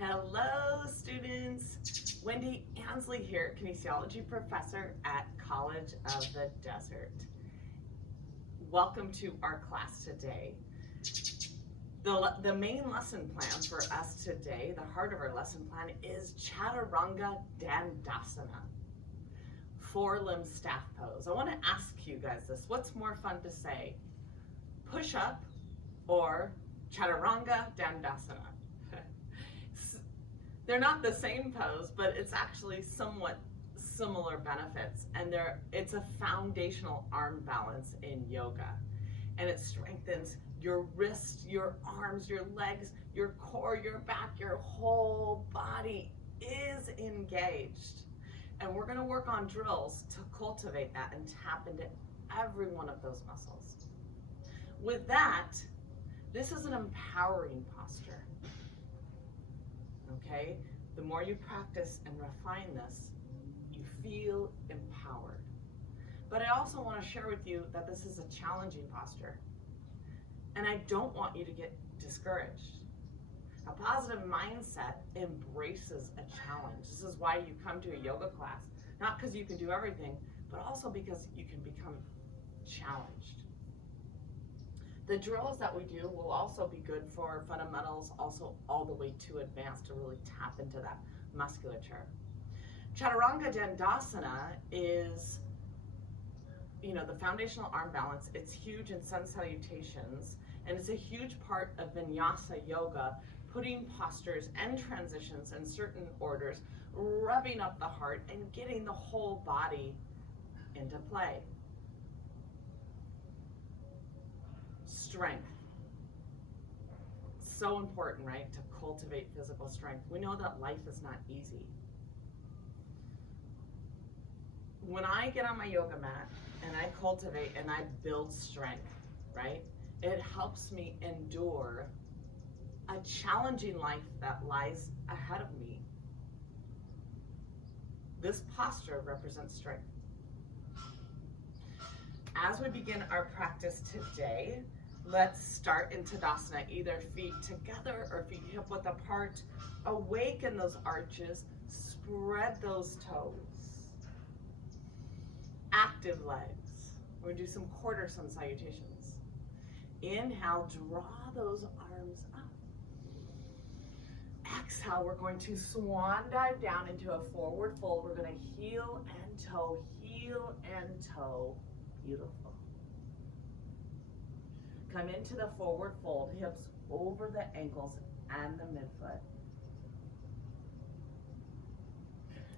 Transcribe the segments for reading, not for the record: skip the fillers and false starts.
Hello students, Wendy Ansley here, kinesiology professor at College of the Desert. Welcome to our class today. The main lesson plan for us today, the heart of our lesson plan, is Chaturanga Dandasana, four-limb staff pose. I want to ask you guys this, what's more fun to say, push-up or Chaturanga Dandasana? They're not the same pose, but it's actually somewhat similar benefits, and it's a foundational arm balance in yoga, and it strengthens your wrists, your arms, your legs, your core, your back, your whole body is engaged. And we're going to work on drills to cultivate that and tap into every one of those muscles. With that, this is an empowering posture. Okay, the more you practice and refine this, you feel empowered. But I also want to share with you that this is a challenging posture. And I don't want you to get discouraged. A positive mindset embraces a challenge. This is why you come to a yoga class, not because you can do everything, but also because you can become challenged. The drills that we do will also be good for fundamentals, also all the way to advanced, to really tap into that musculature. Chaturanga Dandasana is, the foundational arm balance. It's huge in sun salutations, and it's a huge part of vinyasa yoga, putting postures and transitions in certain orders, revving up the heart, and getting the whole body into play. Strength. So important, right? To cultivate physical strength. We know that life is not easy. When I get on my yoga mat and I cultivate and I build strength, right? It helps me endure a challenging life that lies ahead of me. This posture represents strength. As we begin our practice today, let's start in Tadasana, either feet together or feet hip-width apart. Awaken those arches, spread those toes. Active legs. We're gonna do some quarter sun salutations. Inhale, draw those arms up. Exhale, we're going to swan dive down into a forward fold. We're gonna heel and toe, heel and toe. Beautiful. Come into the forward fold, hips over the ankles and the midfoot.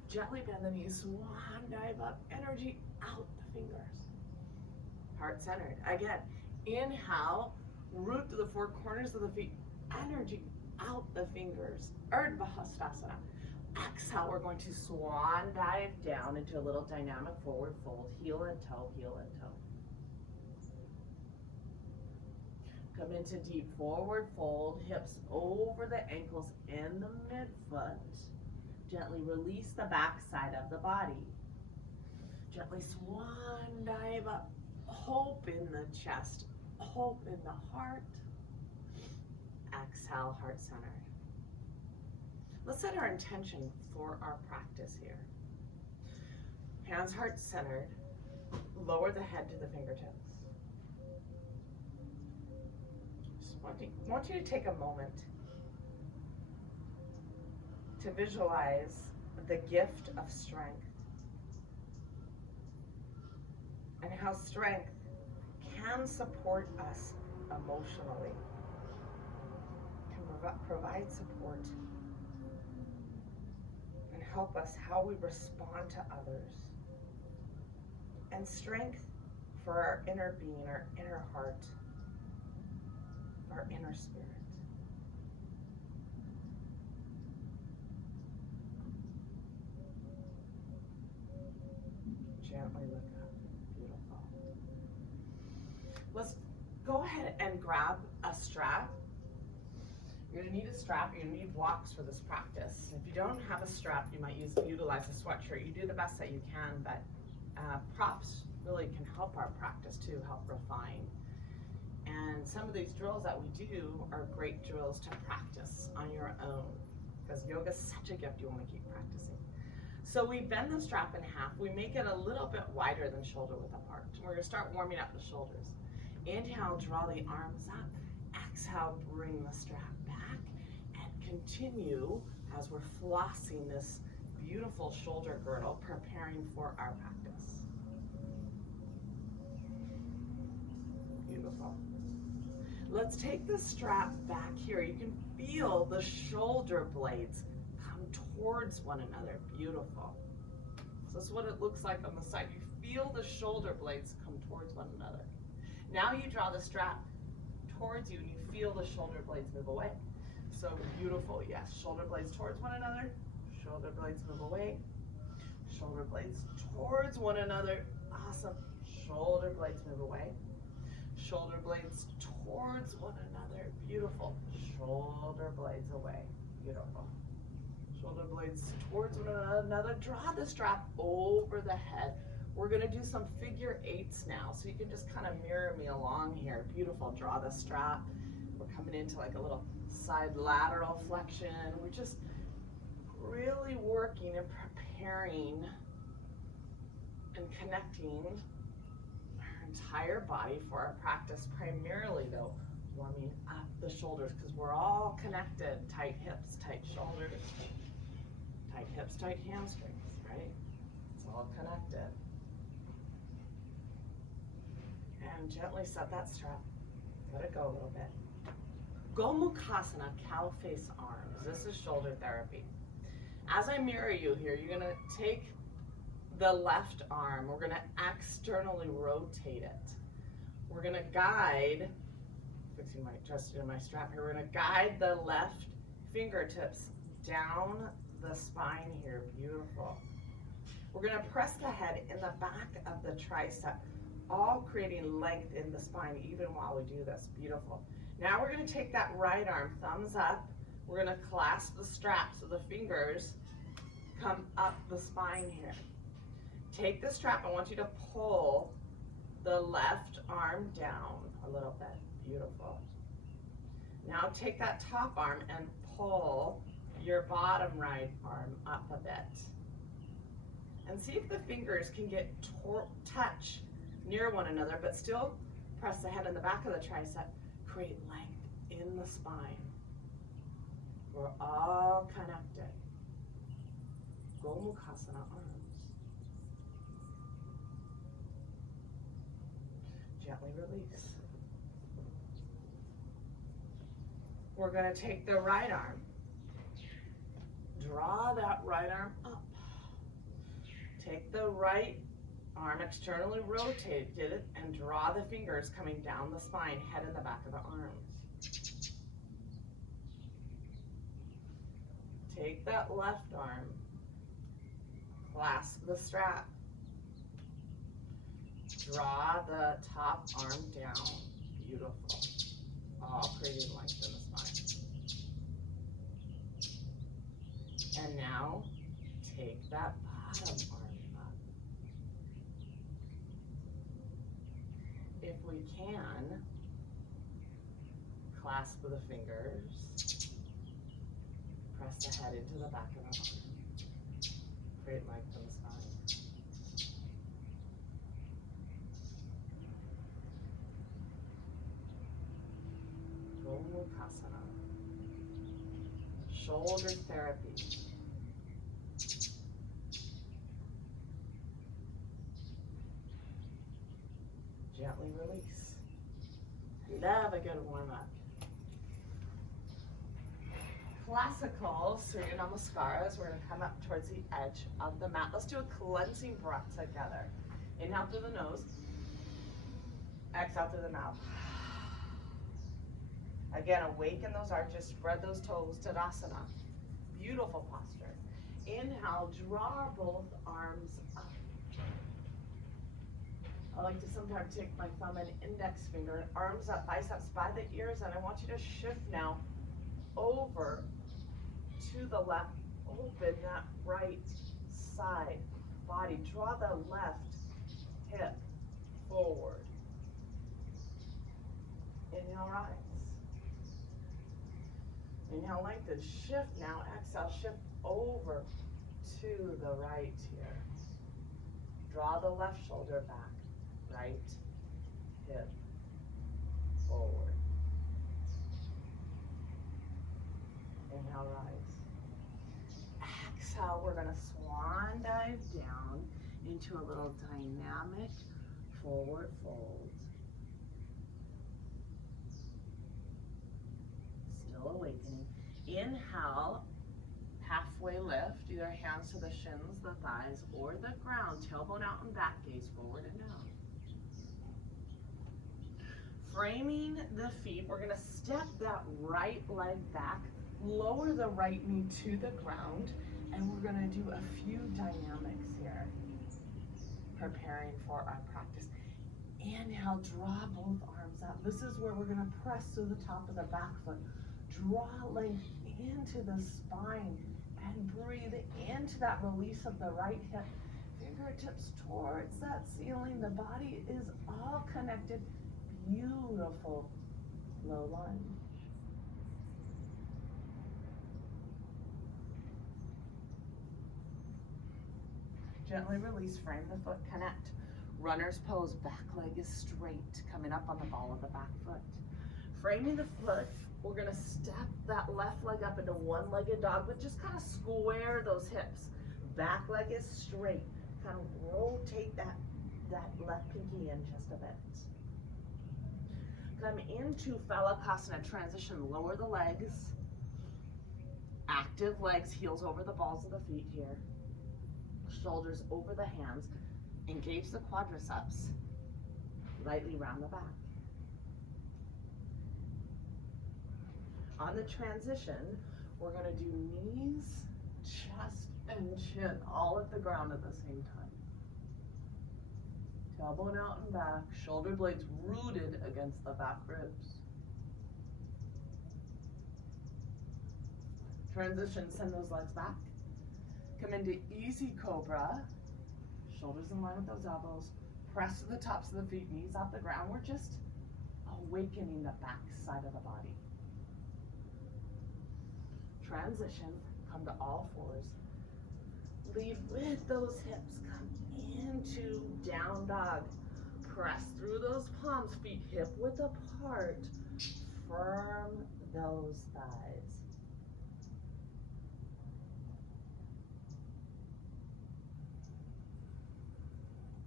Gently bend the knees, swan dive up, energy out the fingers. Heart centered. Again, inhale, root to the four corners of the feet, energy out the fingers. Urdhva Hastasana. Exhale, we're going to swan dive down into a little dynamic forward fold, heel and toe, heel and toe. Come into deep forward fold, hips over the ankles and the midfoot. Gently release the back side of the body. Gently swan dive up, hope in the chest, hope in the heart. Exhale, heart centered. Let's set our intention for our practice here. Hands heart centered, lower the head to the fingertips. I want you to take a moment to visualize the gift of strength and how strength can support us emotionally, can provide support and help us how we respond to others, and strength for our inner being, our inner heart, our inner spirit. Gently look up. Beautiful. Let's go ahead and grab a strap. You're going to need a strap. You're going to need blocks for this practice. If you don't have a strap, you might utilize a sweatshirt. You do the best that you can, but props really can help our practice too, help refine. And some of these drills that we do are great drills to practice on your own. because yoga is such a gift. You want to keep practicing. So we bend the strap in half. We make it a little bit wider than shoulder width apart. We're going to start warming up the shoulders. Inhale, draw the arms up. Exhale, bring the strap back. And continue as we're flossing this beautiful shoulder girdle, preparing for our practice. Beautiful. Let's take the strap back here. You can feel the shoulder blades come towards one another. Beautiful. So this is what it looks like on the side. You feel the shoulder blades come towards one another. Now you draw the strap towards you and you feel the shoulder blades move away. So beautiful, yes. Shoulder blades towards one another. Shoulder blades move away. Shoulder blades towards one another. Awesome. Shoulder blades move away. Shoulder blades towards one another. Beautiful. Shoulder blades away. Beautiful. Shoulder blades towards one another. Draw the strap over the head. We're going to do some figure eights now. So you can just kind of mirror me along here. Beautiful. Draw the strap. We're coming into like a little side lateral flexion. We're just really working and preparing and connecting our entire body for our practice, primarily though warming up the shoulders because we're all connected. Tight hips, tight shoulders, tight hips, tight hamstrings, right? It's all connected. And gently set that strap. Let it go a little bit. Gomukasana, cow face arms. This is shoulder therapy. As I mirror you here, you're going to take the left arm. We're going to externally rotate it. We're going to guide, adjusting my strap here, we're going to guide the left fingertips down the spine here. Beautiful. We're going to press the head in the back of the tricep, all creating length in the spine even while we do this. Beautiful. Now we're going to take that right arm, thumbs up. We're going to clasp the strap so the fingers come up the spine here. Take the strap. I want you to pull the left arm down a little bit. Beautiful. Now take that top arm and pull your bottom right arm up a bit. And see if the fingers can get touch near one another, but still press the head in the back of the tricep. Create length in the spine. We're all connected. Gomukasana arms. Gently release. We're going to take the right arm. Draw that right arm up. Take the right arm, externally rotate it, and draw the fingers coming down the spine, head in the back of the arms. Take that left arm, clasp the strap, draw the top arm down. Beautiful. All creating length in the spine. And now take that bottom arm up. If we can, clasp the fingers. Press the head into the back of the arm. Create length in the spine. Gomukasana. Shoulder therapy. Gently release. Love a good warm up. Classical Surya Namaskaras. We're going to come up towards the edge of the mat. Let's do a cleansing breath together. Inhale through the nose. Exhale through the mouth. Again, awaken those arches, spread those toes, Dandasana. Beautiful posture. Inhale, draw both arms up. I like to sometimes take my thumb and index finger, arms up, biceps by the ears, and I want you to shift now over to the left. Open that right side body. Draw the left hip forward. Inhale, rise. Inhale, lengthen, shift now. Exhale, shift over to the right here. Draw the left shoulder back, right hip forward. Inhale, rise. Exhale, we're gonna swan dive down into a little dynamic forward fold. Still awakening. Inhale, halfway lift, either hands to the shins, the thighs, or the ground. Tailbone out and back, gaze forward and down. Framing the feet, we're gonna step that right leg back, lower the right knee to the ground, and we're gonna do a few dynamics here, preparing for our practice. Inhale, draw both arms out. This is where we're gonna press to the top of the back foot. Draw length into the spine and breathe into that release of the right hip. Fingertips towards that ceiling. The body is all connected. Beautiful low lunge. Gently release, frame the foot, connect. Runner's pose, back leg is straight, coming up on the ball of the back foot. Framing the foot, we're gonna step that left leg up into one-legged dog, but just kind of square those hips. Back leg is straight. Kind of rotate that left pinky in just a bit. Come into Felicasana, transition, lower the legs. Active legs, heels over the balls of the feet here. Shoulders over the hands. Engage the quadriceps. Lightly round the back. On the transition, we're gonna do knees, chest, and chin all at the ground at the same time. Tailbone out and back, shoulder blades rooted against the back ribs. Transition, send those legs back. Come into easy cobra, shoulders in line with those elbows. Press to the tops of the feet, knees off the ground. We're just awakening the back side of the body. Transition, come to all fours. Lead with those hips, come into down dog. Press through those palms, feet hip width apart. Firm those thighs.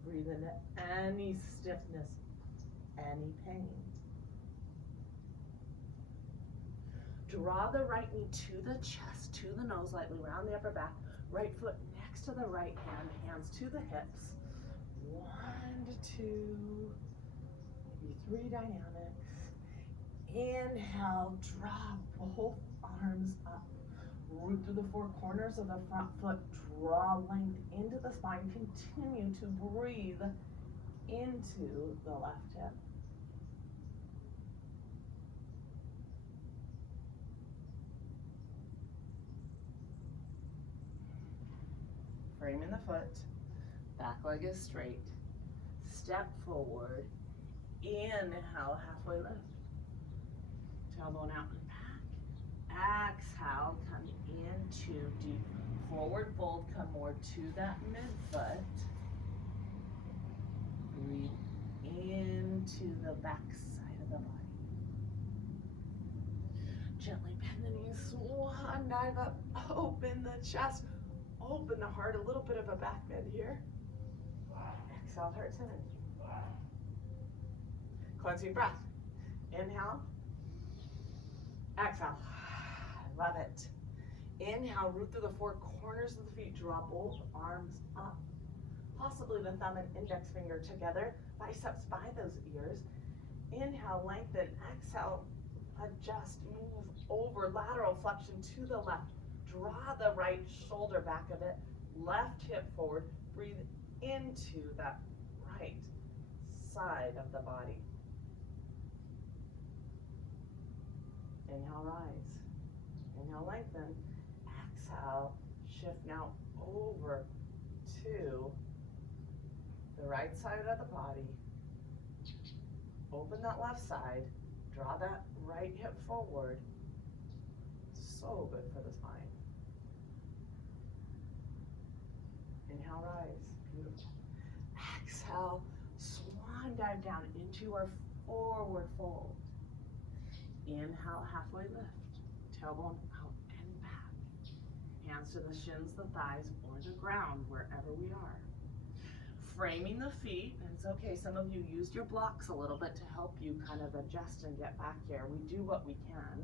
Breathe into any stiffness, any pain. Draw the right knee to the chest, to the nose, lightly round the upper back. Right foot next to the right hand, hands to the hips. 1 to 2, maybe 3 dynamics. Inhale, draw both arms up. Root through the 4 corners of the front foot. Draw length into the spine. Continue to breathe into the left hip. Framing the foot, back leg is straight. Step forward, inhale, halfway lift. Tailbone out and back. Exhale, come into deep forward fold, come more to that midfoot. Breathe into the back side of the body. Gently bend the knees, swan dive up, open the chest. Open the heart, a little bit of a back bend here. Exhale, heart center. Cleansing breath. Inhale. Exhale. Love it. Inhale, root through the 4 corners of the feet. Draw both arms up. Possibly the thumb and index finger together. Biceps by those ears. Inhale, lengthen. Exhale, adjust, move over. Lateral flexion to the left. Draw the right shoulder back of it, left hip forward. Breathe into that right side of the body. Inhale, rise. Inhale, lengthen. Exhale, shift now over to the right side of the body. Open that left side. Draw that right hip forward. so good for the spine. Inhale, rise. Beautiful. Exhale, swan dive down into our forward fold. Inhale, halfway lift. Tailbone out and back. Hands to the shins, the thighs, or the ground, wherever we are. Framing the feet, and it's okay, some of you used your blocks a little bit to help you kind of adjust and get back here. We do what we can.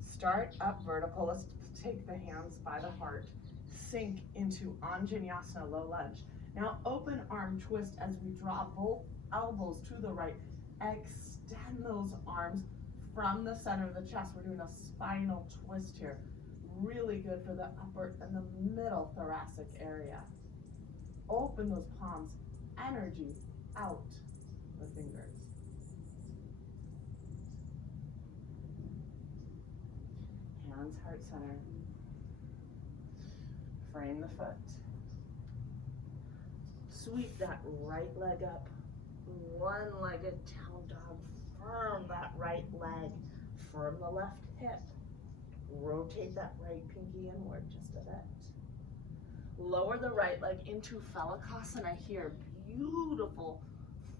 Start up vertical. Let's take the hands by the heart. Sink into Anjaneyasana, low lunge. Now open arm twist as we draw both elbows to the right. Extend those arms from the center of the chest. We're doing a spinal twist here. Really good for the upper and the middle thoracic area. Open those palms, energy out the fingers. Hands heart center. Frame the foot. Sweep that right leg up. One-legged down dog. Firm that right leg. Firm the left hip. Rotate that right pinky inward just a bit. Lower the right leg into Felicasana here. Beautiful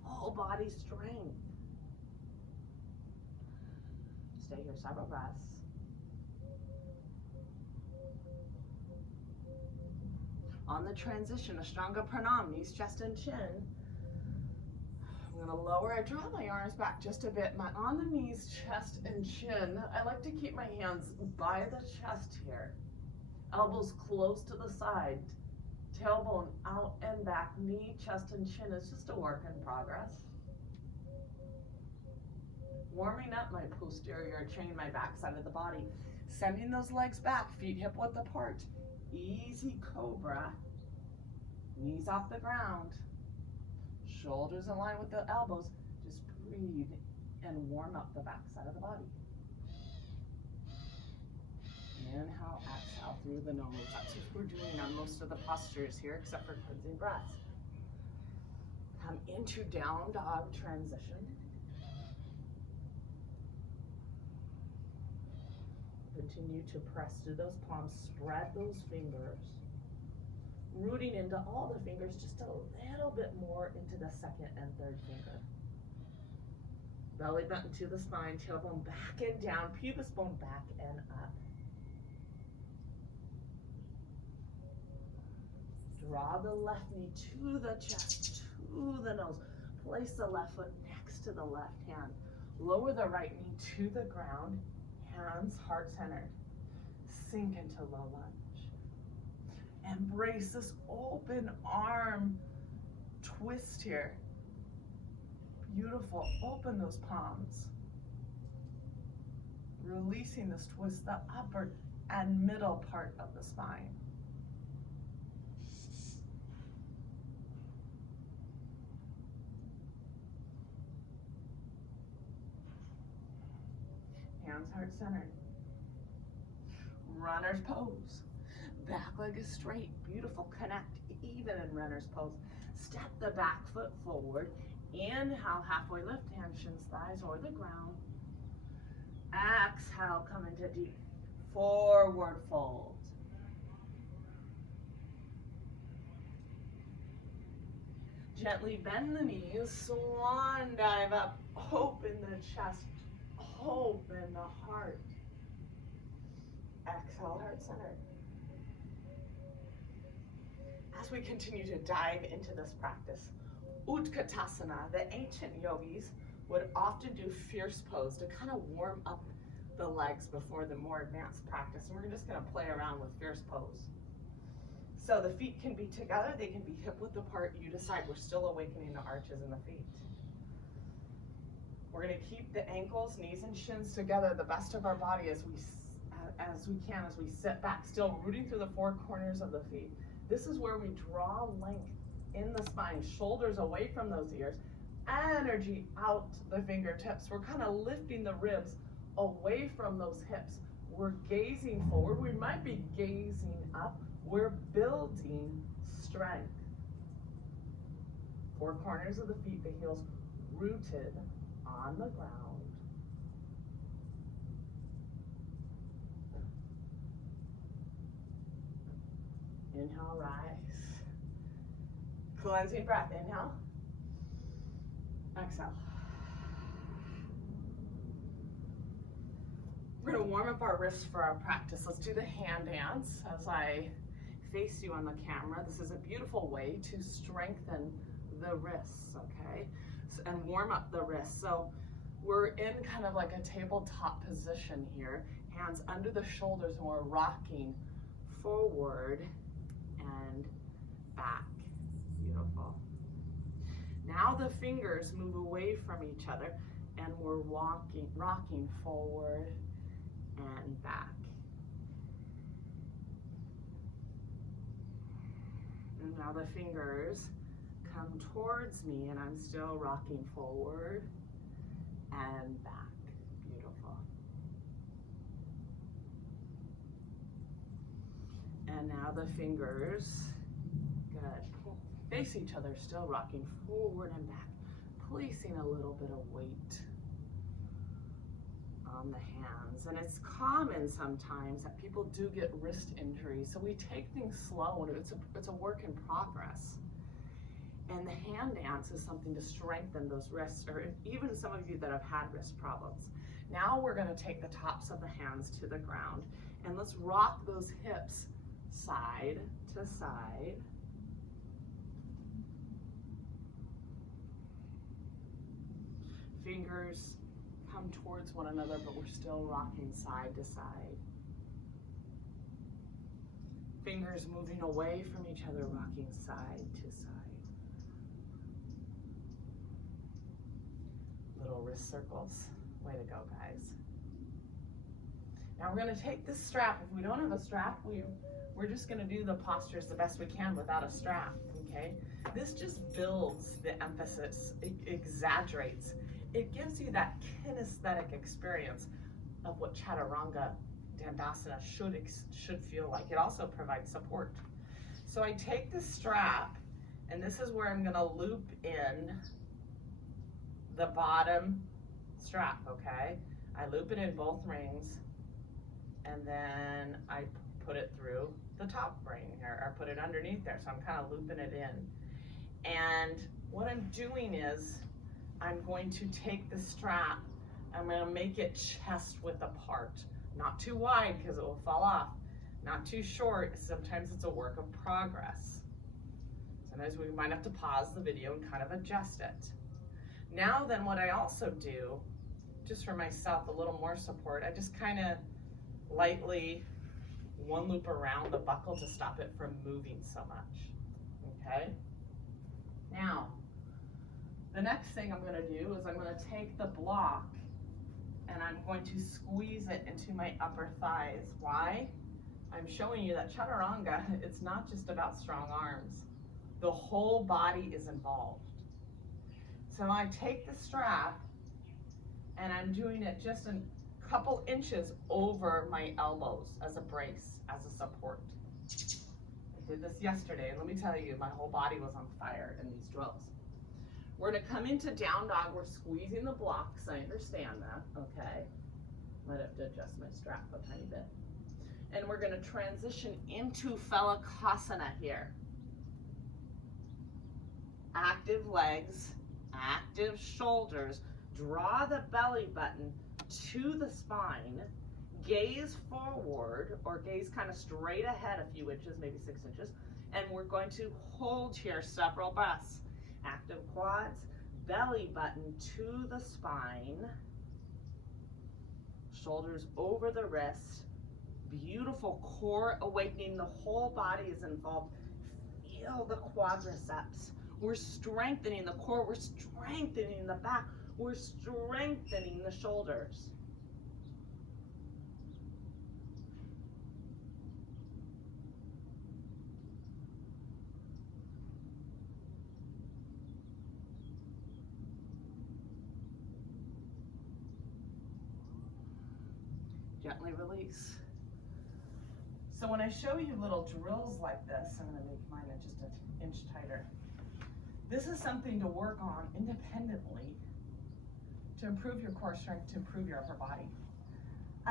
full body strength. Stay here several breaths. On the transition, Ashtanga Pranam, knees, chest, and chin. I'm gonna lower, I draw my arms back just a bit. On the knees, chest, and chin, I like to keep my hands by the chest here. Elbows close to the side. Tailbone out and back. Knee, chest, and chin is just a work in progress. Warming up my posterior chain, my back side of the body. Sending those legs back, feet hip width apart. Easy cobra. Knees off the ground. Shoulders in line with the elbows. Just breathe and warm up the back side of the body. Inhale, exhale through the nose. That's what we're doing on most of the postures here, except for cleansing breaths. Come into down dog transition. Continue to press through those palms, spread those fingers. Rooting into all the fingers, just a little bit more into the second and third finger. Belly button to the spine, tailbone back and down, pubis bone back and up. Draw the left knee to the chest, to the nose. Place the left foot next to the left hand. Lower the right knee to the ground, hands heart centered. Sink into low lunge. Embrace this open arm twist here. Beautiful. Open those palms. Releasing this twist, the upper and middle part of the spine. Hands heart centered. Runner's pose. Back leg is straight. Beautiful. Connect even in runner's pose. Step the back foot forward. Inhale, halfway lift, hands, shins, thighs, or the ground. Exhale, come into deep forward fold. Gently bend the knees, swan dive up, open the chest, open the heart. Exhale, heart centered. As we continue to dive into this practice, Uttanasana, the ancient yogis would often do fierce pose to kind of warm up the legs before the more advanced practice. And we're just going to play around with fierce pose. So the feet can be together, they can be hip width apart. You decide. We're still awakening the arches in the feet. We're going to keep the ankles, knees, and shins together the best of our body as we can as we sit back, still rooting through the four corners of the feet. This is where we draw length in the spine, shoulders away from those ears, energy out the fingertips. We're kind of lifting the ribs away from those hips. We're gazing forward. We might be gazing up. We're building strength. Four corners of the feet, the heels rooted on the ground. Inhale, rise. Cleansing breath, inhale. Exhale. We're gonna warm up our wrists for our practice. Let's do the hand dance as I face you on the camera. This is a beautiful way to strengthen the wrists, okay? So, and warm up the wrists. So we're in kind of like a tabletop position here, hands under the shoulders, and we're rocking forward and back. Beautiful. Now the fingers move away from each other, and we're rocking forward and back. And now the fingers come towards me, and I'm still rocking forward and back. Beautiful. And now the fingers, good, face each other, still rocking forward and back, placing a little bit of weight on the hands. And it's common sometimes that people do get wrist injuries, so we take things slow, and it's a work in progress. And the hand dance is something to strengthen those wrists, or even some of you that have had wrist problems. Now we're going to take the tops of the hands to the ground, and let's rock those hips side to side. Fingers come towards one another, but we're still rocking side to side. Fingers moving away from each other, rocking side to side. Little wrist circles. Way to go, guys. Now we're going to take this strap. If we don't have a strap, we're just going to do the postures the best we can without a strap, okay? This just builds the emphasis. It exaggerates. It gives you that kinesthetic experience of what Chaturanga Dandasana should feel like. It also provides support. So I take the strap, and this is where I'm going to loop in the bottom strap, okay? I loop it in both rings, and then I put it through the top ring here, or put it underneath there, so I'm kind of looping it in. And what I'm doing is I'm going to take the strap, I'm going to make it chest width apart. Not too wide because it will fall off. Not too short. Sometimes it's a work of progress. Sometimes we might have to pause the video and kind of adjust it. Now then, what I also do, just for myself, a little more support, I just kind of lightly one loop around the buckle to stop it from moving so much. Okay? Now, the next thing I'm going to do is I'm going to take the block and I'm going to squeeze it into my upper thighs. Why? I'm showing you that Chaturanga, it's not just about strong arms. The whole body is involved. So I take the strap and I'm doing it just a couple inches over my elbows as a brace, as a support. I did this yesterday, and let me tell you, my whole body was on fire in these drills. We're gonna come into down dog. We're squeezing the blocks. I understand that, okay? Might have to adjust my strap a tiny bit. And we're gonna transition into Felicasana here. Active legs, active shoulders. Draw the belly button to the spine. Gaze forward, or gaze kind of straight ahead a few inches, maybe 6 inches. And we're going to hold here several breaths. Active quads, belly button to the spine, shoulders over the wrist, beautiful core awakening. The whole body is involved. Feel the quadriceps. We're strengthening the core, we're strengthening the back, we're strengthening the shoulders. Gently release. So when I show you little drills like this, I'm going to make mine just an inch tighter. This is something to work on independently to improve your core strength, to improve your upper body.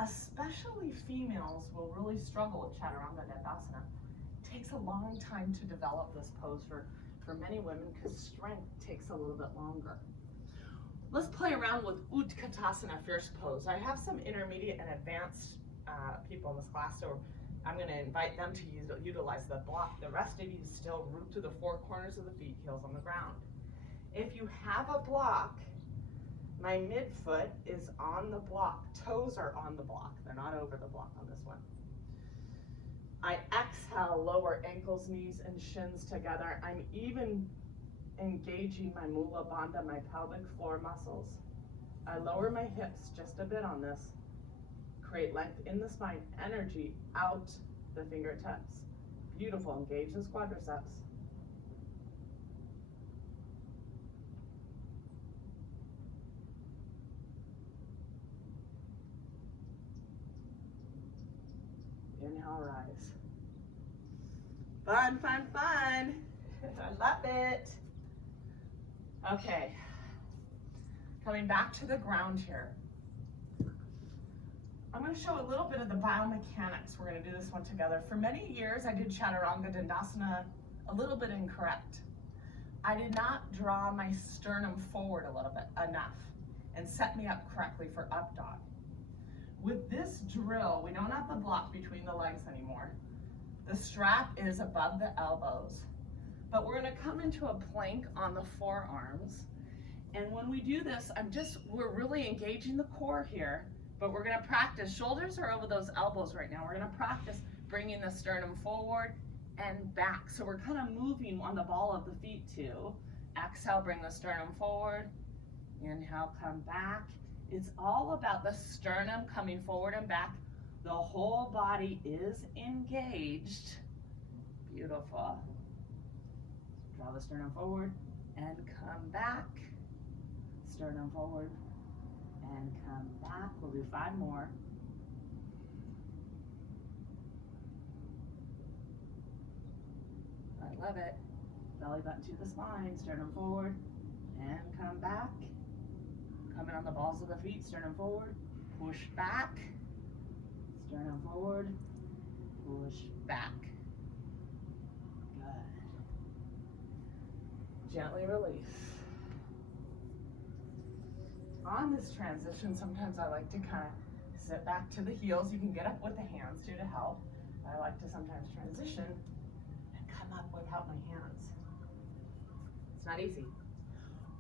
Especially females will really struggle with Chaturanga Dandasana. takes a long time to develop this pose for many women because strength takes a little bit longer. Let's play around with Uttanasana fierce pose. I have some intermediate and advanced people in this class, so I'm going to invite them to utilize the block. The rest of you still root to the four corners of the feet, heels on the ground. If you have a block, my midfoot is on the block. Toes are on the block. They're not over the block on this one. I exhale, lower ankles, knees, and shins together. I'm even engaging my mula bandha, my pelvic floor muscles. I lower my hips just a bit on this. Create length in the spine, energy out the fingertips. Beautiful, engage those quadriceps. Inhale, rise. Fun, fun, fun. I love it. Okay, coming back to the ground here. I'm going to show a little bit of the biomechanics. We're going to do this one together. For many years, I did Chaturanga, Dandasana a little bit incorrect. I did not draw my sternum forward a little bit enough and set me up correctly for up dog. With this drill, we don't have the block between the legs anymore. The strap is above the elbows, but we're going to come into a plank on the forearms. And when we do this, we're really engaging the core here, but we're going to practice. Shoulders are over those elbows right now. We're going to practice bringing the sternum forward and back. So we're kind of moving on the ball of the feet too. Exhale, bring the sternum forward. Inhale, come back. It's all about the sternum coming forward and back. The whole body is engaged. Beautiful. Draw the sternum forward and come back. Sternum forward and come back. We'll do 5 more. I love it. Belly button to the spine, sternum forward and come back. Coming on the balls of the feet, sternum forward, push back, sternum forward, push back. Good. Gently release. On this transition, sometimes I like to kind of sit back to the heels. You can get up with the hands too to help. I like to sometimes transition and come up without my hands. It's not easy.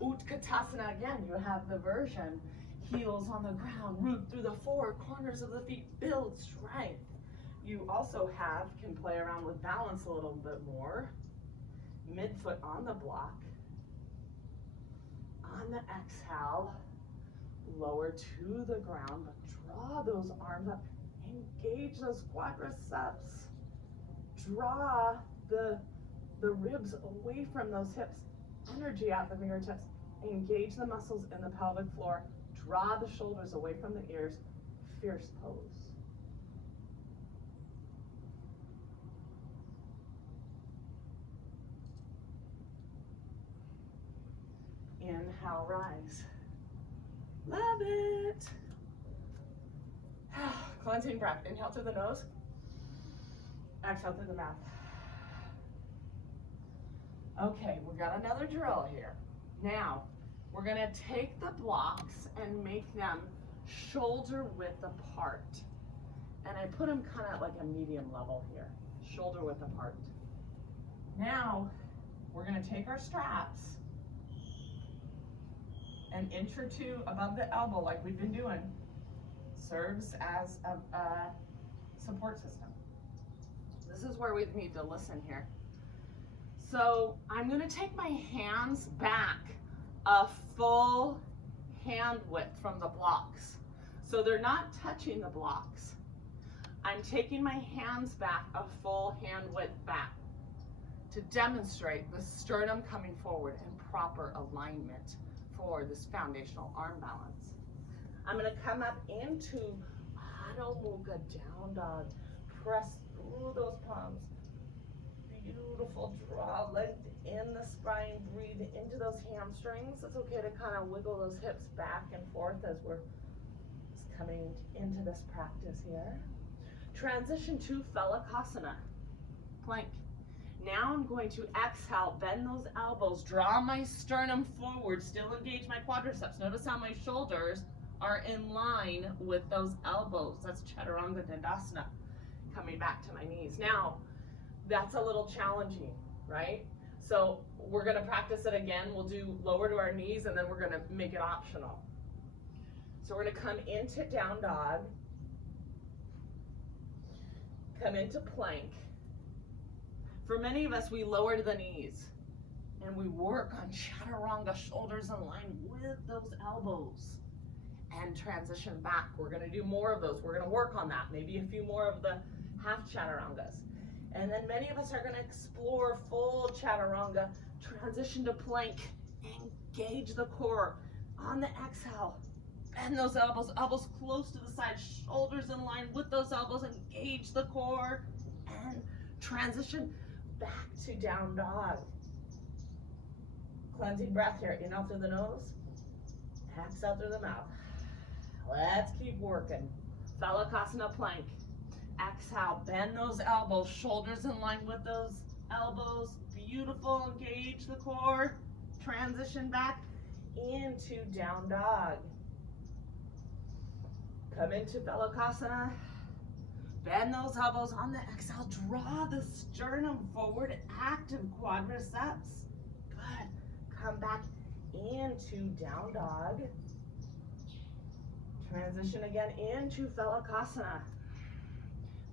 Uttanasana again, you have the version, heels on the ground, root through the 4 corners of the feet, build strength. You also can play around with balance a little bit more. Midfoot on the block. On the exhale, lower to the ground, but draw those arms up. Engage those quadriceps. Draw the ribs away from those hips. Energy out the fingertips. Engage the muscles in the pelvic floor. Draw the shoulders away from the ears. Fierce pose. Inhale, rise. Love it. Cleansing breath. Inhale through the nose. Exhale through the mouth. Okay, we got another drill here. Now, we're going to take the blocks and make them shoulder width apart. And I put them kind of like a medium level here, shoulder width apart. Now, we're going to take our straps an inch or 2 above the elbow like we've been doing. Serves as a support system. This is where we need to listen here. So I'm going to take my hands back a full hand width from the blocks. So they're not touching the blocks. I'm taking my hands back a full hand width back to demonstrate the sternum coming forward in proper alignment for this foundational arm balance. I'm going to come up into Adho Mukha, down dog. Press through those palms. Beautiful, draw length in the spine, breathe into those hamstrings. It's okay to kind of wiggle those hips back and forth as we're just coming into this practice here. Transition to Felicasana. plank. Now I'm going to exhale, bend those elbows, draw my sternum forward, still engage my quadriceps. Notice how my shoulders are in line with those elbows. That's Chaturanga Dandasana. Coming back to my knees. Now, that's a little challenging, right? So we're gonna practice it again. We'll do lower to our knees and then we're gonna make it optional. So we're gonna come into down dog, come into plank. For many of us, we lower to the knees and we work on Chaturanga, shoulders in line with those elbows, and transition back. We're gonna do more of those. We're gonna work on that. Maybe a few more of the half Chaturangas. And then many of us are gonna explore full Chaturanga, transition to plank, engage the core. On the exhale, bend those elbows, elbows close to the side, shoulders in line with those elbows, engage the core, and transition back to down dog. Cleansing breath here. Inhale through the nose, exhale through the mouth. Let's keep working. Felicasana plank. Exhale, bend those elbows, shoulders in line with those elbows. Beautiful, engage the core. Transition back into down dog. Come into Felicasana. Bend those elbows. On the exhale, draw the sternum forward, active quadriceps. Good. Come back into down dog. Transition again into Felicasana.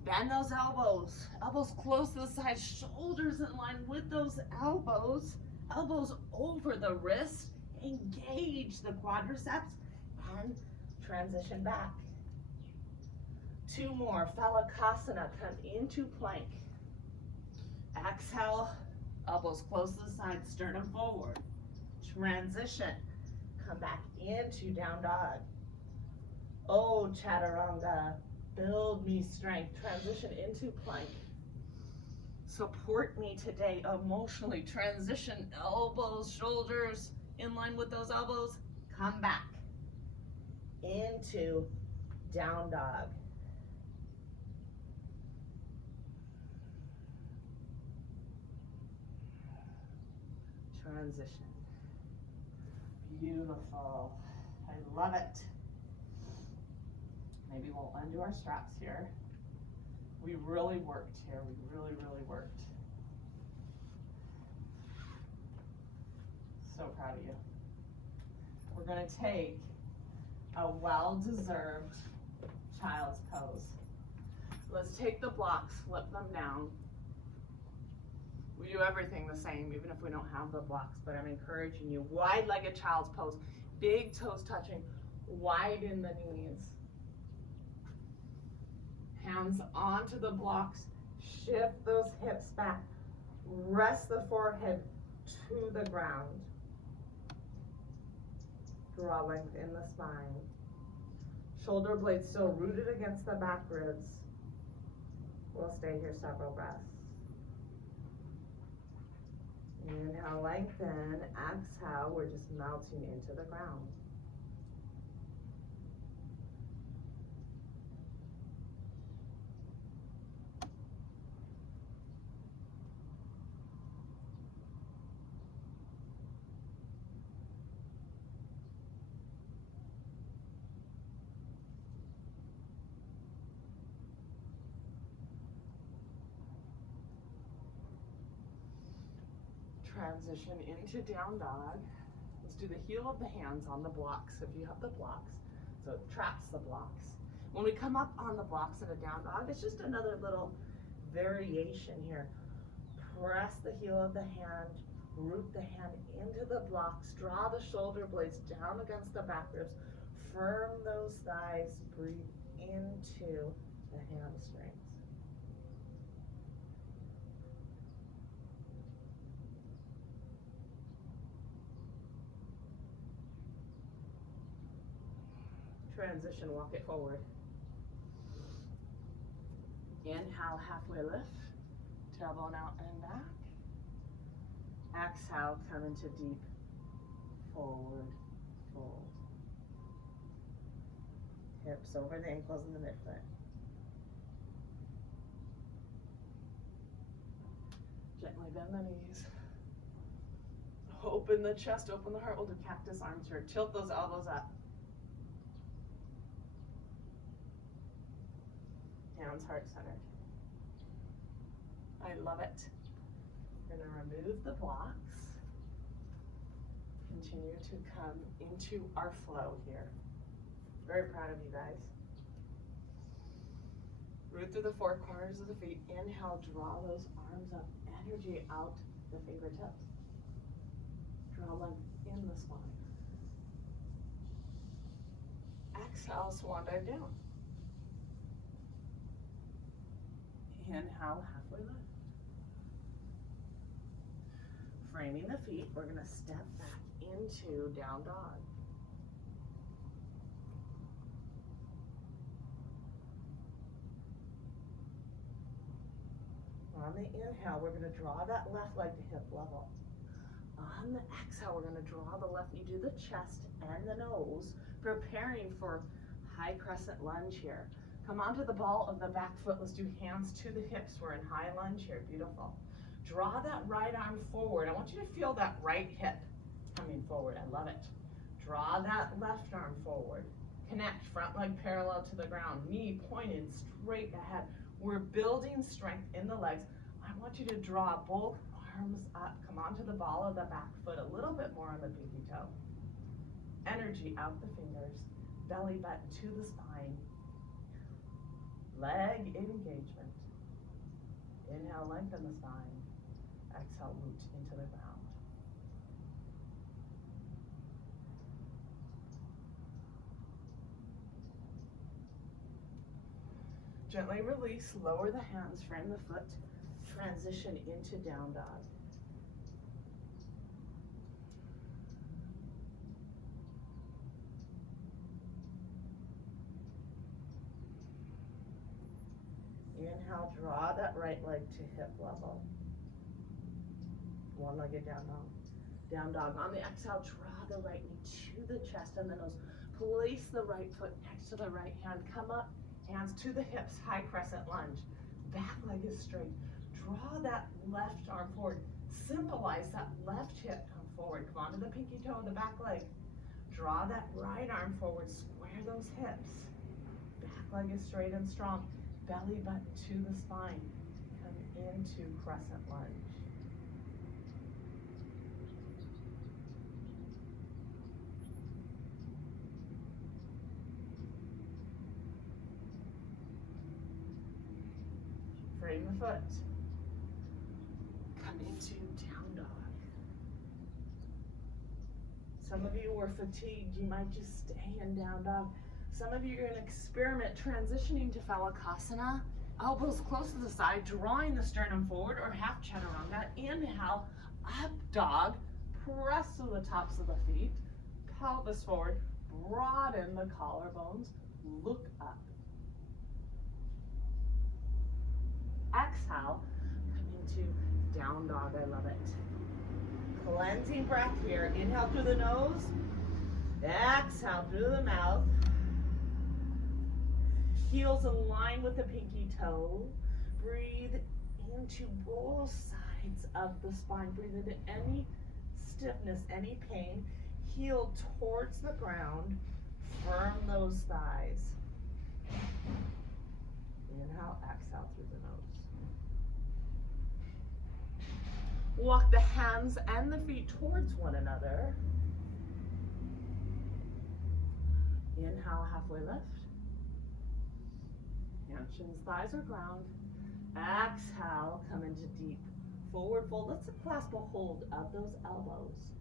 Bend those elbows. Elbows close to the side, shoulders in line with those elbows. Elbows over the wrist. Engage the quadriceps and transition back. Two more. Felicasana. Come into plank. Exhale. Elbows close to the side, sternum forward. Transition. Come back into down dog. Oh, Chaturanga. Build me strength. Transition into plank. Support me today emotionally. Transition, elbows, shoulders in line with those elbows. Come back into down dog. Transition. Beautiful. I love it. Maybe we'll undo our straps here. We really worked here. We really, really worked. So proud of you. We're going to take a well-deserved child's pose. Let's take the blocks, flip them down. We do everything the same, even if we don't have the blocks, but I'm encouraging you. Wide-legged child's pose. Big toes touching, widen the knees. Hands onto the blocks, shift those hips back, rest the forehead to the ground. Draw length in the spine. Shoulder blades still rooted against the back ribs. We'll stay here several breaths. Inhale, lengthen. Exhale, we're just melting into the ground. Transition into down dog. Let's do the heel of the hands on the blocks if you have the blocks. So it traps the blocks. When we come up on the blocks in a down dog, it's just another little variation here. Press the heel of the hand, root the hand into the blocks, draw the shoulder blades down against the back ribs, firm those thighs, breathe into the hamstrings. Transition, walk it forward. Inhale, halfway lift, tailbone out and back. Exhale, come into deep forward fold. Hips over the ankles and the midfoot. Gently bend the knees. Open the chest, open the heart. We'll do cactus arms here. Tilt those elbows up. Hands heart-centered. I love it. We're going to remove the blocks. Continue to come into our flow here. Very proud of you guys. Root through the four corners of the feet. Inhale, draw those arms up. Energy out the fingertips. Draw length in the spine. Exhale, swan dive down. Inhale, halfway lift. Framing the feet, we're going to step back into down dog. On the inhale, we're going to draw that left leg to hip level. On the exhale, we're going to draw the left knee to the chest and the nose, preparing for high crescent lunge here. Come onto the ball of the back foot. Let's do hands to the hips. We're in high lunge here. Beautiful. Draw that right arm forward. I want you to feel that right hip coming forward. I love it. Draw that left arm forward. Connect, front leg parallel to the ground. Knee pointed straight ahead. We're building strength in the legs. I want you to draw both arms up. Come onto the ball of the back foot. A little bit more on the pinky toe. Energy out the fingers. Belly button to the spine. Leg engagement. Inhale, lengthen the spine. Exhale, root into the ground. Gently release, lower the hands, frame the foot, transition into down dog. Inhale, draw that right leg to hip level. One-legged down dog. Down dog. On the exhale, draw the right knee to the chest and the nose. Place the right foot next to the right hand. Come up, hands to the hips, high crescent lunge. Back leg is straight. Draw that left arm forward. Symbolize that left hip come forward. Come onto the pinky toe of the back leg. Draw that right arm forward. Square those hips. Back leg is straight and strong. Belly button to the spine. Come into crescent lunge. Frame the foot. Come into down dog. Some of you were fatigued. You might just stay in down dog. Some of you are going to experiment transitioning to Felicasana. Elbows close to the side, drawing the sternum forward, or half Chaturanga. Inhale, up dog. Press to the tops of the feet. Pelvis forward. Broaden the collarbones. Look up. Exhale, come into down dog. I love it. Cleansing breath here. Inhale through the nose. Exhale through the mouth. Heels align with the pinky toe. Breathe into both sides of the spine. Breathe into any stiffness, any pain. Heel towards the ground. Firm those thighs. Inhale, exhale through the nose. Walk the hands and the feet towards one another. Inhale, halfway lift. Hands, shins, thighs are ground. Exhale, come into deep forward fold. Let's clasp a hold of those elbows.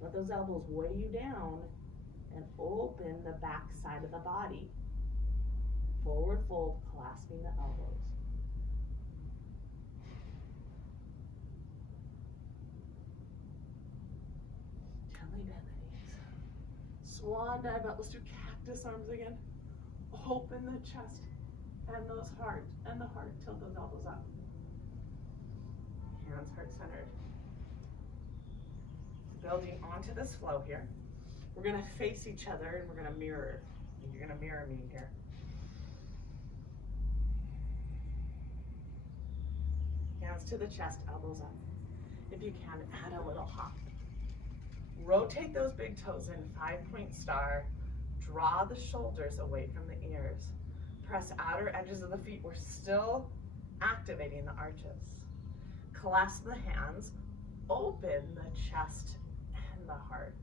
Let those elbows weigh you down and open the back side of the body. Forward fold, clasping the elbows. Gently bend the knees. Swan dive out. Let's do cactus arms again. Open the chest and those heart and the heart. Tilt those elbows up. Hands heart centered. Building onto this flow here. We're going to face each other and we're going to mirror. You're gonna mirror me here. Hands to the chest, elbows up. If you can, add a little hop. Rotate those big toes in, 5-point star. Draw the shoulders away from the ears. Press outer edges of the feet. We're still activating the arches. Clasp the hands, open the chest and the heart.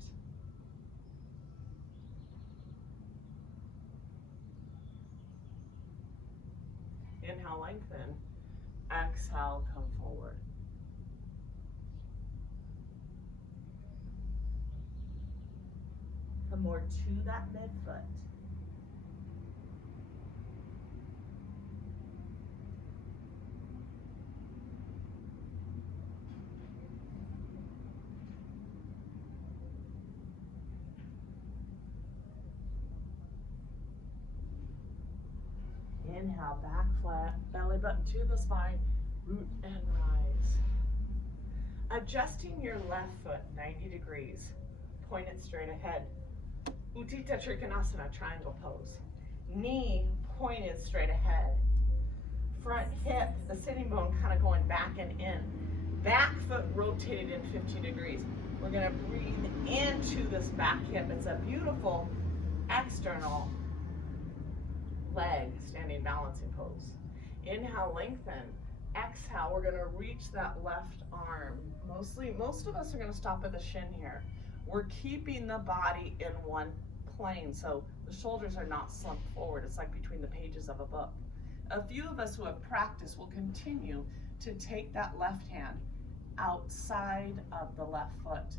Inhale, lengthen. Exhale, come forward. Come more to that midfoot. Inhale, back flat, belly button to the spine, root and rise. Adjusting your left foot 90 degrees, point it straight ahead. Uttanasana, triangle pose. Knee pointed straight ahead. Front hip, the sitting bone kind of going back and in. Back foot rotated in 50 degrees. We're gonna breathe into this back hip. It's a beautiful external leg standing balancing pose. Inhale, lengthen. Exhale, we're gonna reach that left arm. Most of us are gonna stop at the shin here. We're keeping the body in one plane, so the shoulders are not slumped forward. It's like between the pages of a book. A few of us who have practiced will continue to take that left hand outside of the left foot.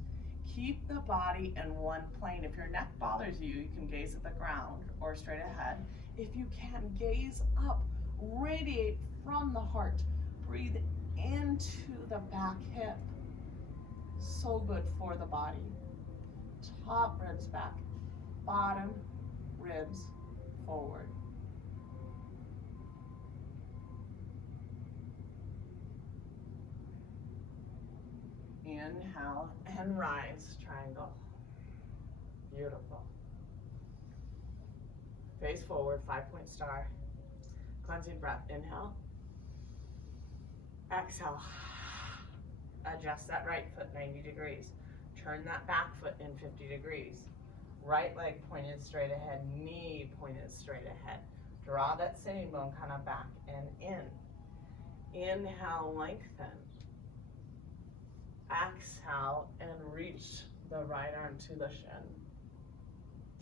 Keep the body in one plane. If your neck bothers you, you can gaze at the ground or straight ahead. If you can, gaze up, radiate from the heart. Breathe into the back hip. So good for the body. Top ribs back, bottom ribs forward. Inhale and rise, triangle. Beautiful. Face forward, 5-point star. Cleansing breath, inhale. Exhale. Adjust that right foot 90 degrees. Turn that back foot in 50 degrees. Right leg pointed straight ahead, knee pointed straight ahead. Draw that sitting bone kind of back and in. Inhale, lengthen. Exhale and reach the right arm to the shin.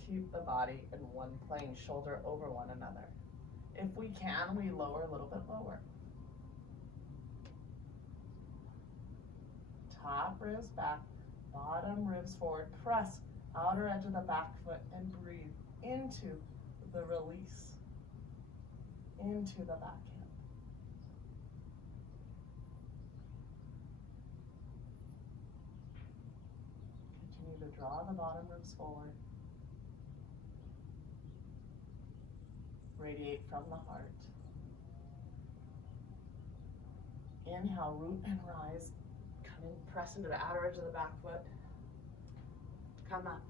Keep the body in one plane, shoulder over one another. If we can, we lower a little bit lower. Top ribs back, bottom ribs forward. Press outer edge of the back foot and breathe into the release, into the back hip. Continue to draw the bottom ribs forward. Radiate from the heart. Inhale, root and rise. Come in, press into the outer edge of the back foot. Come up.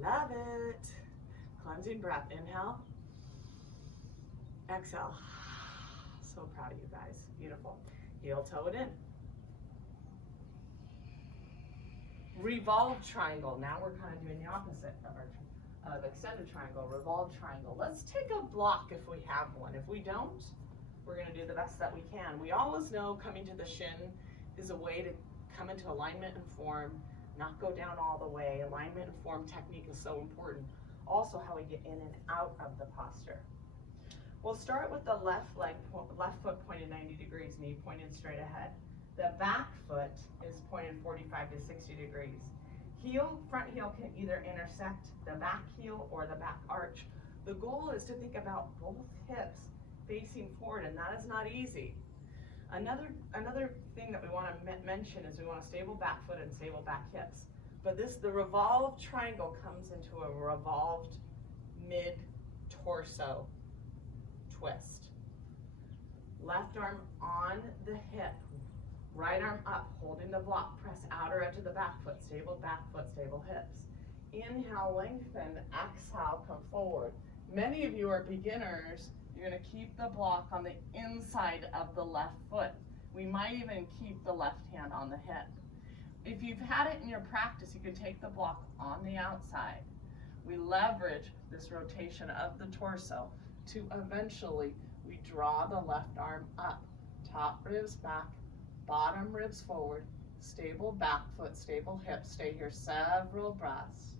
Love it. Cleansing breath. Inhale. Exhale. So proud of you guys. Beautiful. Heel toe it in. Revolve triangle. Now we're kind of doing the opposite of our the extended triangle, revolve triangle. Let's take a block if we have one. If we don't, we're going to do the best that we can. We always know coming to the shin is a way to come into alignment and form, not go down all the way. Alignment and form technique is so important. Also how we get in and out of the posture. We'll start with the left foot pointed 90 degrees, knee pointed straight ahead. The back foot is pointed 45 to 60 degrees. Front heel can either intersect the back heel or the back arch. The goal is to think about both hips facing forward, and that is not easy. Another thing that we want to mention is we want a stable back foot and stable back hips. But the revolve triangle comes into a revolved mid-torso twist. Left arm on the hip. Right arm up, holding the block. Press outer edge of the back foot, stable hips. Inhale, lengthen. Exhale, come forward. Many of you are beginners. You're going to keep the block on the inside of the left foot. We might even keep the left hand on the hip. If you've had it in your practice, you can take the block on the outside. We leverage this rotation of the torso to eventually we draw the left arm up. Top ribs back, bottom ribs forward, stable back foot, stable hip. Stay here several breaths.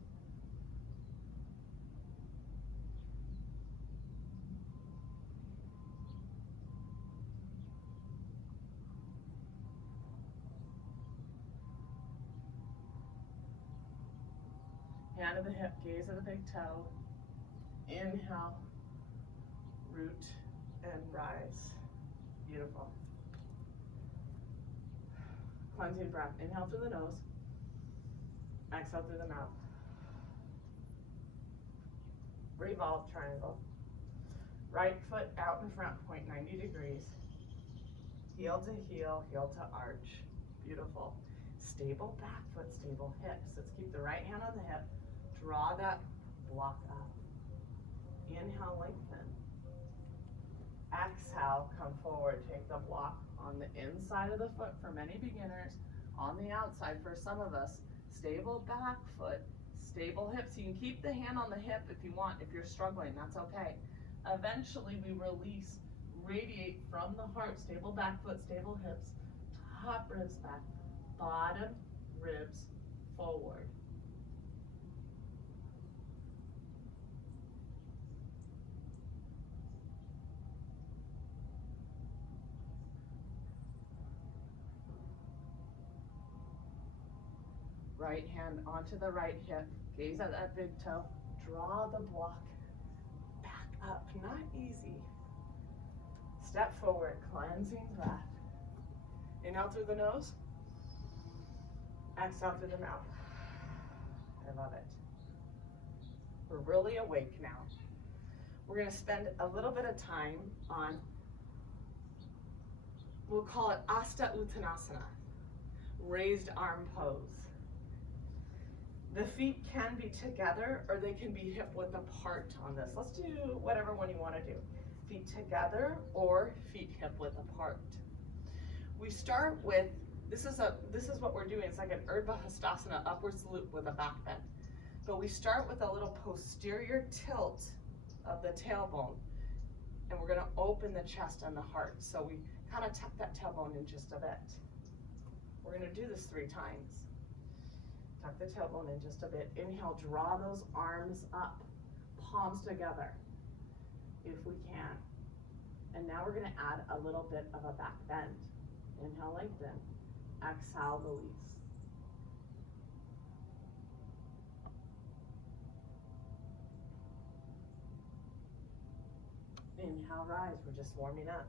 Hand to the hip, gaze at the big toe. Inhale, root and rise. Beautiful. Cleansing breath. Inhale through the nose. Exhale through the mouth. Revolve triangle. Right foot out in front, point 90 degrees. Heel to heel, heel to arch. Beautiful. Stable back foot, stable hips. Let's keep the right hand on the hip. Draw that block up. Inhale, lengthen. Exhale, come forward. Take the block on the inside of the foot for many beginners, on the outside for some of us. Stable back foot, stable hips. You can keep the hand on the hip if you want. If you're struggling, that's okay. Eventually, we release, radiate from the heart. Stable back foot, stable hips. Top ribs back, bottom ribs forward. Right hand onto the right hip, gaze at that big toe, draw the block back up, not easy. Step forward, cleansing breath. Inhale through the nose, exhale through the mouth. I love it. We're really awake now. We're gonna spend a little bit of time on, we'll call it Asta Uttanasana, raised arm pose. The feet can be together or they can be hip width apart on this. Let's do whatever one you want to do. Feet together or feet hip width apart. We start with, this is what we're doing. It's like an Urdhva Hastasana, upward salute with a back bend. But we start with a little posterior tilt of the tailbone. And we're going to open the chest and the heart. So we kind of tuck that tailbone in just a bit. We're going to do this 3 times. Tuck the tailbone in just a bit. Inhale, draw those arms up, palms together, if we can. And now we're gonna add a little bit of a back bend. Inhale, lengthen. Exhale, release. Inhale, rise. We're just warming up.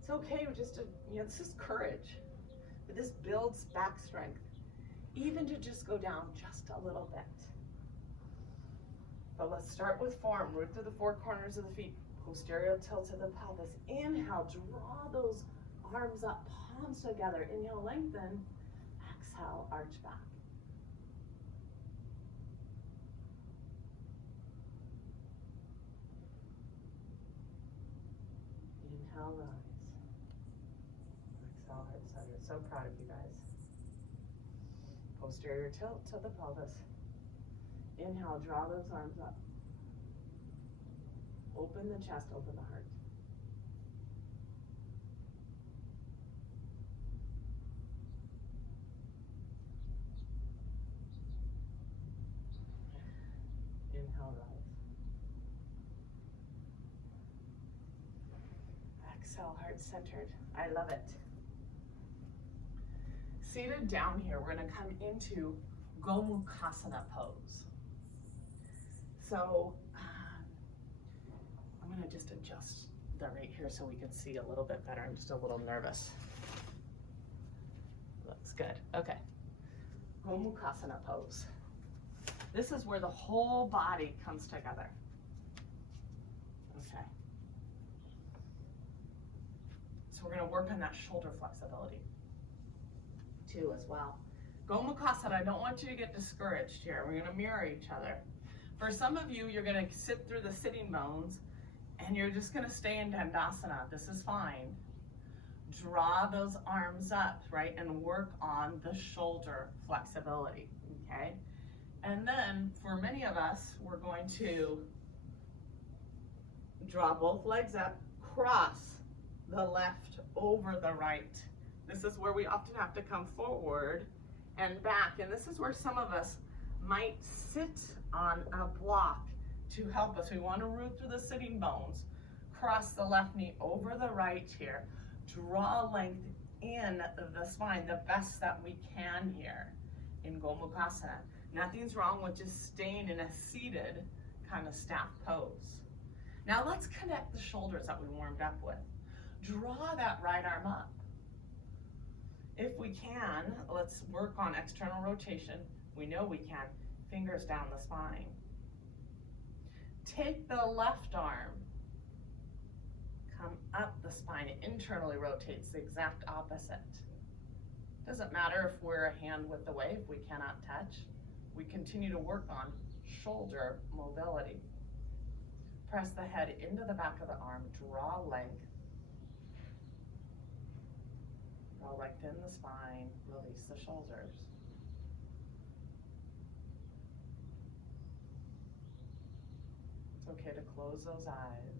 It's okay, this is courage. But this builds back strength, even to just go down just a little bit. But let's start with form. Root through the 4 corners of the feet, posterior tilt to the pelvis. Inhale, draw those arms up, palms together. Inhale, lengthen. Exhale, arch back. Inhale, rise. Exhale, heart center. So proud of you guys. Posterior tilt to the pelvis. Inhale, draw those arms up. Open the chest, open the heart. Inhale, rise. Exhale, heart centered. I love it. Seated down here, we're going to come into Gomukasana Pose. So I'm going to just adjust the right here so we can see a little bit better. I'm just a little nervous. Looks good. Okay. Gomukasana Pose. This is where the whole body comes together. Okay. So we're going to work on that shoulder flexibility too as well. Gomukasana, I don't want you to get discouraged here. We're gonna mirror each other. For some of you, you're gonna sit through the sitting bones and you're just gonna stay in Dandasana. This is fine. Draw those arms up, right? And work on the shoulder flexibility, okay? And then for many of us, we're going to draw both legs up, cross the left over the right. This is where we often have to come forward and back. And this is where some of us might sit on a block to help us. We want to root through the sitting bones. Cross the left knee over the right here. Draw length in the spine, the best that we can here in Gomukasana. Nothing's wrong with just staying in a seated kind of staff pose. Now let's connect the shoulders that we warmed up with. Draw that right arm up. If we can, let's work on external rotation. We know we can. Fingers down the spine. Take the left arm. Come up the spine. It internally rotates, the exact opposite. Doesn't matter if we're a hand width away, if we cannot touch. We continue to work on shoulder mobility. Press the head into the back of the arm. Draw length. Draw length in the spine. Release the shoulders. It's okay to close those eyes.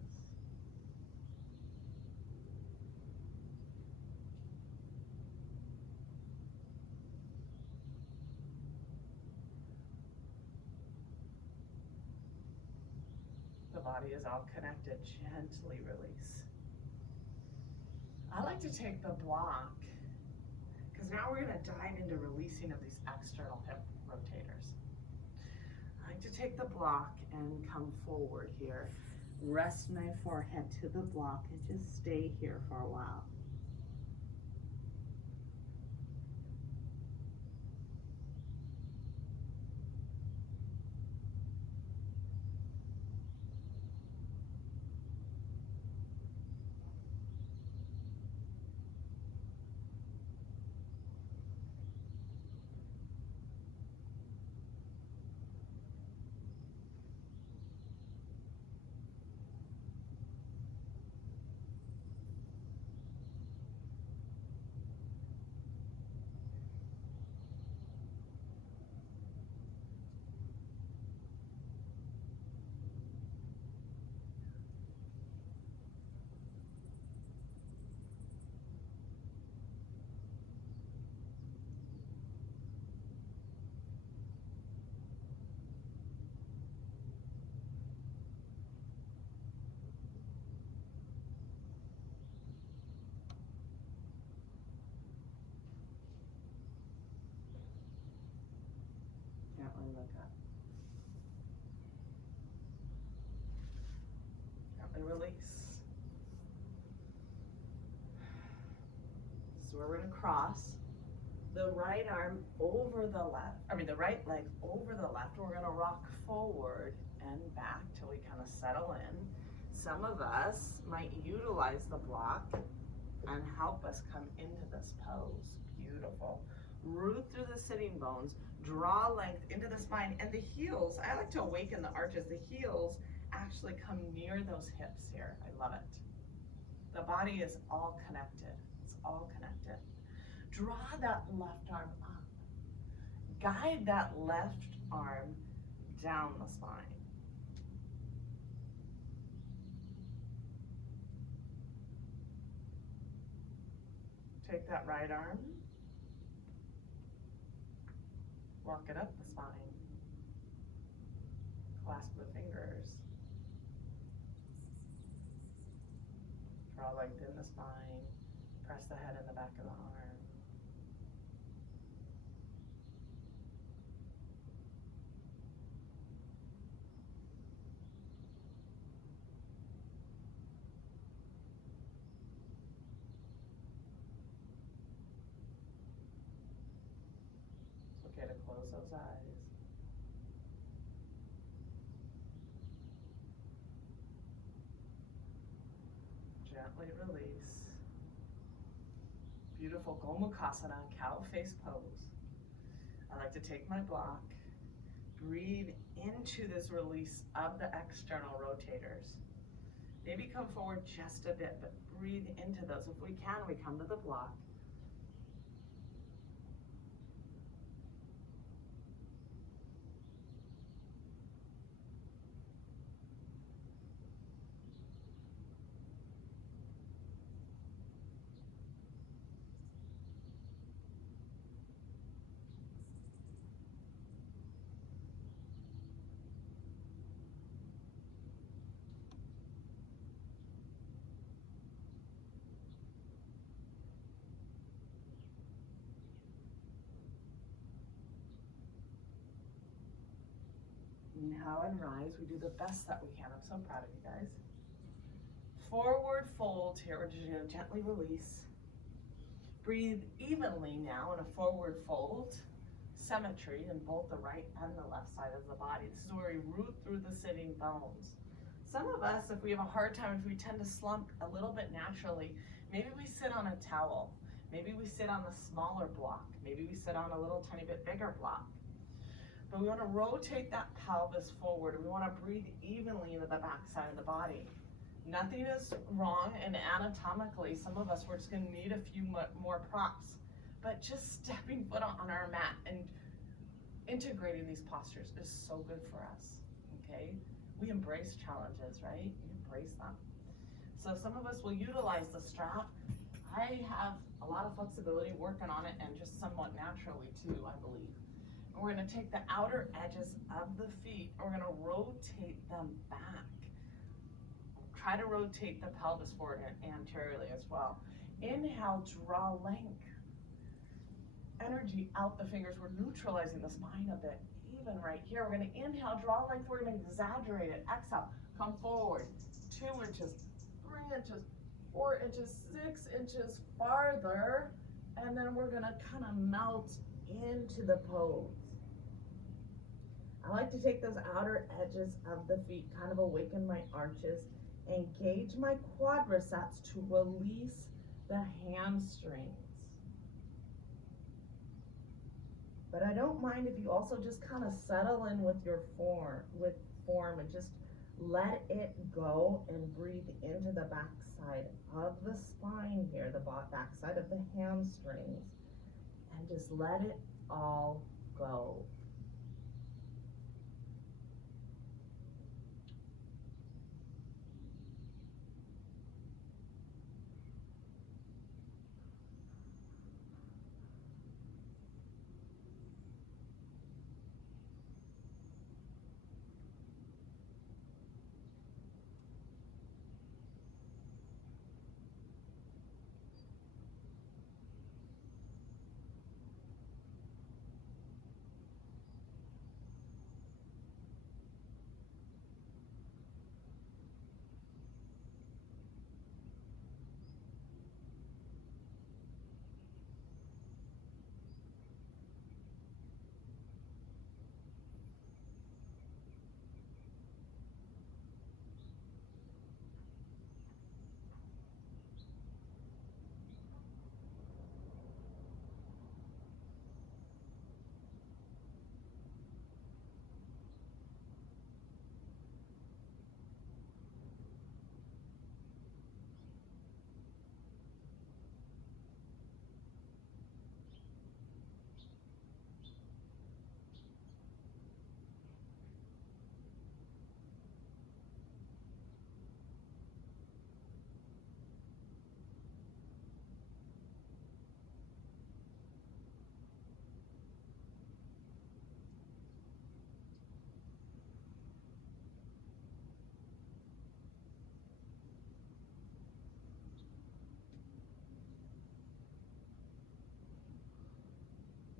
The body is all connected. Gently release. I like to take the block because now we're going to dive into releasing of these external hip rotators. I like to take the block and come forward here. Rest my forehead to the block and just stay here for a while. Gently look up. Gently release. So we're going to cross the right arm over the left, the right leg over the left. We're going to rock forward and back till we kind of settle in. Some of us might utilize the block and help us come into this pose. Beautiful. Root through the sitting bones. Draw length into the spine, and the heels, I like to awaken the arches. The heels actually come near those hips here. I love it. The body is all connected. It's all connected. Draw that left arm up. Guide that left arm down the spine. Take that right arm. Walk it up the spine. Clasp the fingers. Draw length in the spine. Press the head in the back of the arm. Okay to close those eyes. Gently release. Beautiful Gomukasana, cow face pose. to take my block, breathe into this release of the external rotators. Maybe come forward just a bit, but breathe into those. If we can, we come to the block. Inhale and rise. We do the best that we can. I'm so proud of you guys. Forward fold here. We're just going to gently release. Breathe evenly now in a forward fold. Symmetry in both the right and the left side of the body. This is where we root through the sitting bones. Some of us, if we have a hard time, if we tend to slump a little bit naturally, maybe we sit on a towel. Maybe we sit on a smaller block. Maybe we sit on a little tiny bit bigger block. But we want to rotate that pelvis forward. We want to breathe evenly into the back side of the body. Nothing is wrong, and anatomically, some of us, we're just going to need a few more props. But just stepping foot on our mat and integrating these postures is so good for us, okay? We embrace challenges, right? We embrace them. So some of us will utilize the strap. I have a lot of flexibility working on it, and just somewhat naturally too, I believe. We're going to take the outer edges of the feet, and we're going to rotate them back. Try to rotate the pelvis forward and anteriorly as well. Inhale, draw length. Energy out the fingers. We're neutralizing the spine a bit. Even right here, we're going to inhale, draw length. We're going to exaggerate it. Exhale, come forward. 2 inches, 3 inches, 4 inches, 6 inches farther. And then we're going to kind of melt into the pose. I like to take those outer edges of the feet, kind of awaken my arches, engage my quadriceps to release the hamstrings. But I don't mind if you also just kind of settle in with your form and just let it go and breathe into the back side of the spine here, the back side of the hamstrings, and just let it all go.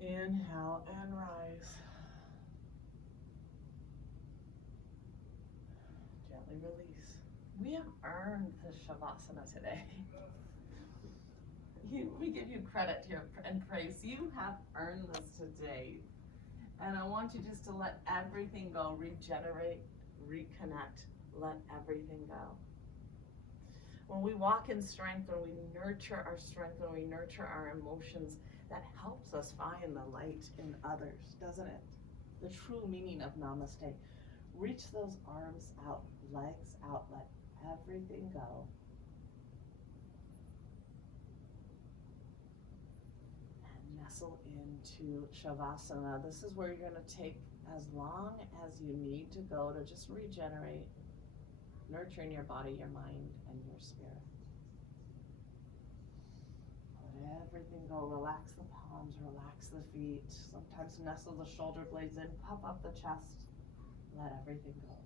Inhale and rise. Gently release. We have earned the Shavasana today. We give you credit here and praise. You have earned this today. And I want you just to let everything go, regenerate, reconnect, let everything go. When we walk in strength, when we nurture our strength, when we nurture our emotions, that helps us find the light in others, doesn't it? The true meaning of namaste. Reach those arms out, legs out, let everything go. And nestle into Shavasana. This is where you're going to take as long as you need to go to just regenerate, nurturing your body, your mind, and your spirit. Let everything go. Relax the palms, relax the feet. Sometimes nestle the shoulder blades in, puff up the chest. Let everything go.